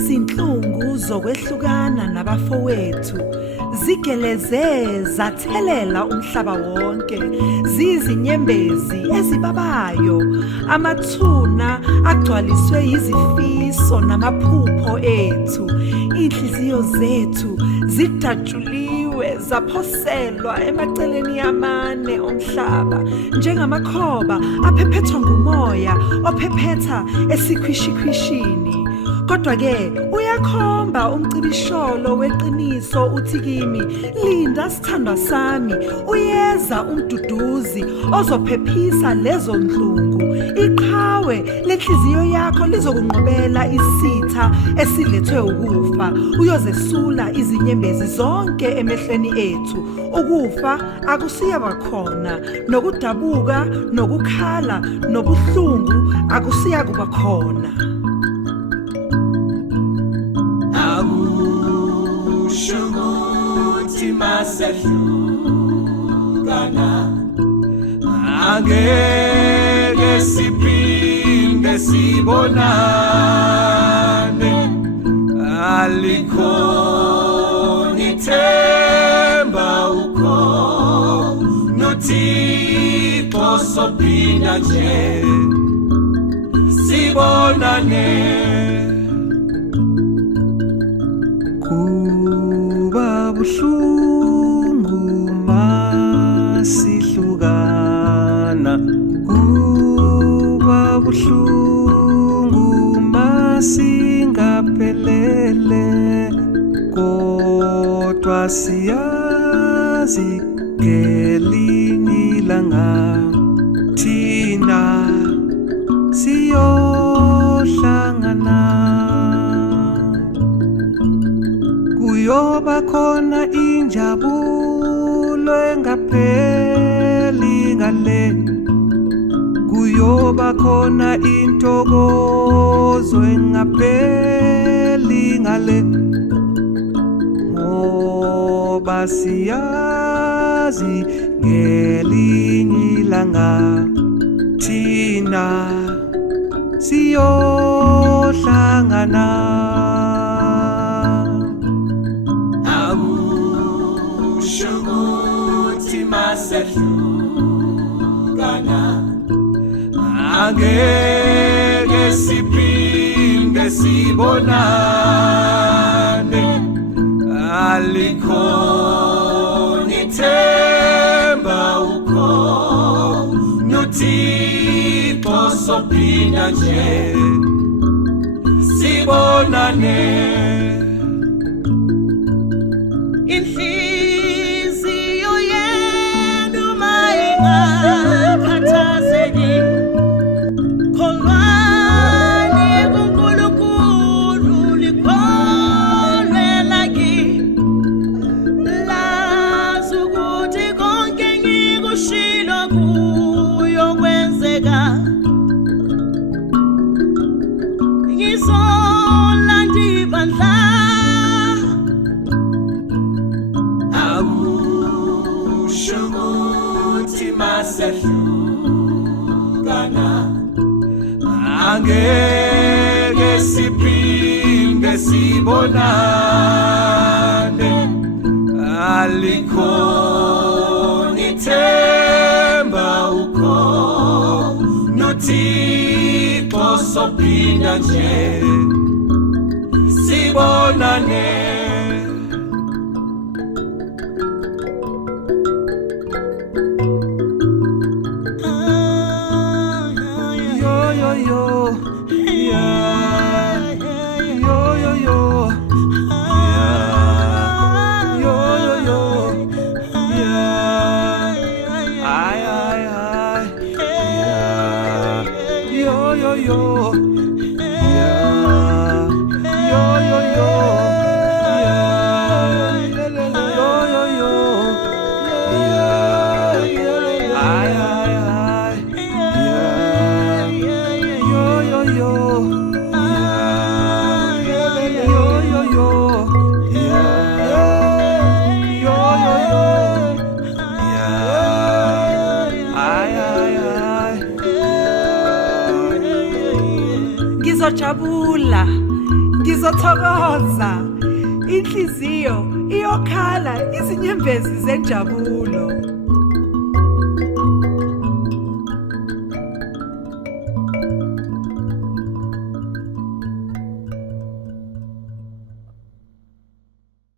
Izinhlungu zokwehlukana nabafowethu zigeleze zathelela umhlaba wonke, ziyizinyembezi ezibabayo, amathuna agcwaliswe izifiso namaphupho ethu. Inhliziyo zethu zidatshuliwe zaphoselwa emaceleni amane omhlaba, njengamakhoba aphephethwa ngumoya ophephetha esikhwishikhwishini. Kodwa-ke uyakhomba umcibisholo weqiniso uthi kimi, linda sithandwa sami, uyeza umduduzi ozophephisa lezo nhlungu. Iqhawe lenhliziyo yakho lizokunqobela isitha esilethwe ukufa, uyozesula izinyembezi zonke emehlweni ethu. Ukufa akusiya bakhona, nokudabuka, nokukhala, nobuhlungu akusiya kuba khona. Shukuthi masehlukana angeke siphinde sibonane, alikho nithemba ukhona uThixo sophinda nje sibonane. Kuba buhlungu masihlukana, kuba buhlungu masingaphelele, kodwa siyazi ngelinye ilanga thina siyohlangana. Kuyoba khona injabulo engapheli ngale, kuyoba khona intokozo engapheli ngale, ngoba siyazi ngelinye ilanga thina siyohlangana. Shukuthi masehlukana angeke siphinde sibonane, alikho nithemba ukhona uThixo sophinda nje sibonane. Inhliziyo yenu mayingakhathazeki, kholwani kuNkulunkulu likholwela kimi. Lazi ukuthi konke ngikushilo kuyokwenzeka, ngizolanda ibandla. Shukuthi masehlukana angeke siphinde sibonane, alikho nithemba ukhona uThixo sophinda nje sibonane. Ngizojabula ngizothokoza inhliziyo iyokhala izinyembezi zenjabulo.